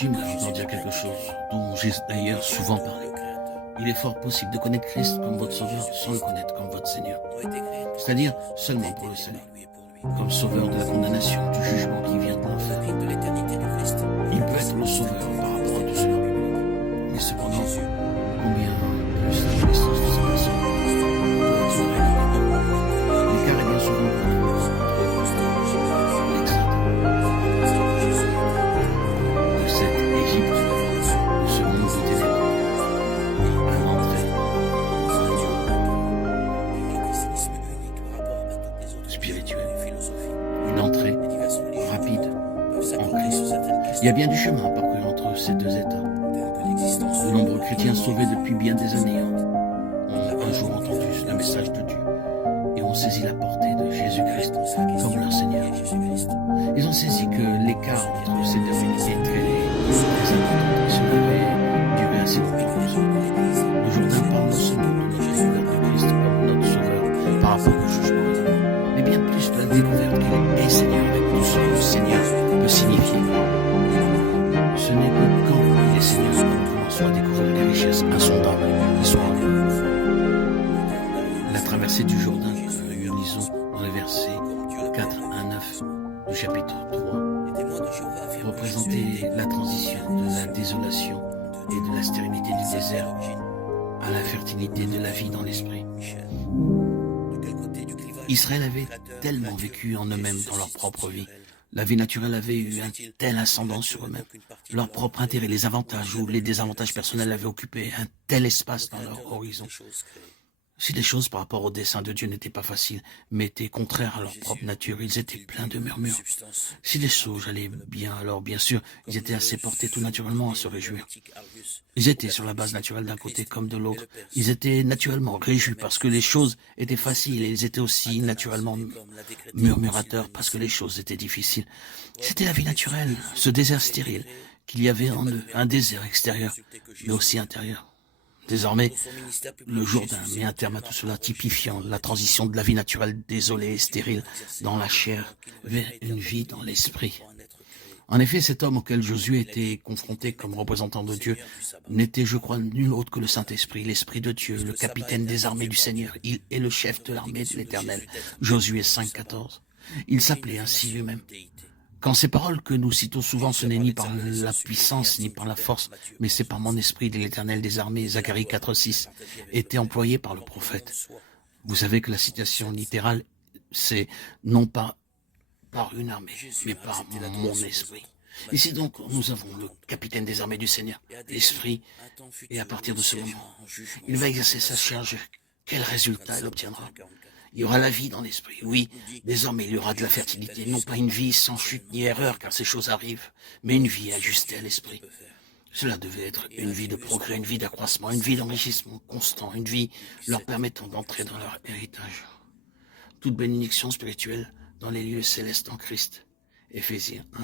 J'aimerais vous en dire quelque chose dont j'ai d'ailleurs souvent parlé. Il est fort possible de connaître Christ comme votre sauveur sans le connaître comme votre Seigneur. C'est-à-dire seulement pour le salut, comme sauveur de la condamnation, du jugement qui vient de l'enfer. Il peut être le sauveur par rapport à tout cela. Mais cependant, combien plus la connaissance de sa personne peut être révélée. L'écart est bien souvent de cette Égypte, de ce monde de ténèbres, à l'entrée spirituelle, une entrée rapide en Christ. Il y a bien du chemin à parcourir entre ces deux états. De nombreux chrétiens sauvés depuis bien des années ont un jour entendu le message de Dieu et ont saisi la portée de Jésus-Christ comme leur Seigneur. Ils ont saisi que l'écart entre ces deux réalités est très important et cela devait durer assez longtemps. Le Jourdain parle non seulement de notre découverte de Christ comme notre sauveur par rapport au jugement, mais bien plus de la découverte qu'il est Seigneur avec tout ce que le Seigneur peut signifier. Ce n'est que quand il est Seigneur que nous commençons à découvrir les richesses insondables qui sont en lui. La traversée du Jourdain que nous lisons dans les versets 4 à 9 du chapitre 3 représentait la transition de la désolation et de la stérilité du désert à la fertilité de la vie dans l'esprit. Israël avait tellement vécu en eux-mêmes dans leur propre vie. La vie naturelle avait eu un tel ascendant sur eux-mêmes. Leur propre intérêt, les avantages ou les désavantages personnels avaient occupé un tel espace dans leur horizon. Si les choses par rapport au dessein de Dieu n'étaient pas faciles, mais étaient contraires à leur propre nature, ils étaient pleins de murmures. Si les choses allaient bien, alors bien sûr, ils étaient assez portés tout naturellement à se réjouir. Ils étaient sur la base naturelle d'un côté comme de l'autre. Ils étaient naturellement réjouis parce que les choses étaient faciles et ils étaient aussi naturellement murmurateurs parce que les choses étaient difficiles. C'était la vie naturelle, ce désert stérile qu'il y avait en eux, un désert extérieur, mais aussi intérieur. Désormais, le Jourdain met un terme à tout cela, typifiant la transition de la vie naturelle désolée et stérile dans la chair vers une vie dans l'esprit. En effet, cet homme auquel Josué était confronté comme représentant de Dieu n'était, je crois, nul autre que le Saint-Esprit, l'Esprit de Dieu, le capitaine des armées du Seigneur. Il est le chef de l'armée de l'Éternel. Josué 5,14. Il s'appelait ainsi lui-même. Quand ces paroles que nous citons souvent, ce n'est ni par la puissance, ni par la force, mais c'est par mon esprit de l'Éternel des armées, Zacharie 4,6, étaient employées par le prophète. Vous savez que la citation littérale, c'est non pas par une armée, mais par mon esprit. Ici donc, nous avons le capitaine des armées du Seigneur, l'Esprit, et à partir de ce moment, il va exercer sa charge. Quel résultat il obtiendra? Il y aura la vie dans l'esprit. Oui, désormais il y aura de la fertilité, non pas une vie sans chute ni erreur, car ces choses arrivent, mais une vie ajustée à l'esprit. Cela devait être une vie de progrès, une vie d'accroissement, une vie d'enrichissement constant, une vie leur permettant d'entrer dans leur héritage. Toute bénédiction spirituelle dans les lieux célestes en Christ. Éphésiens 1.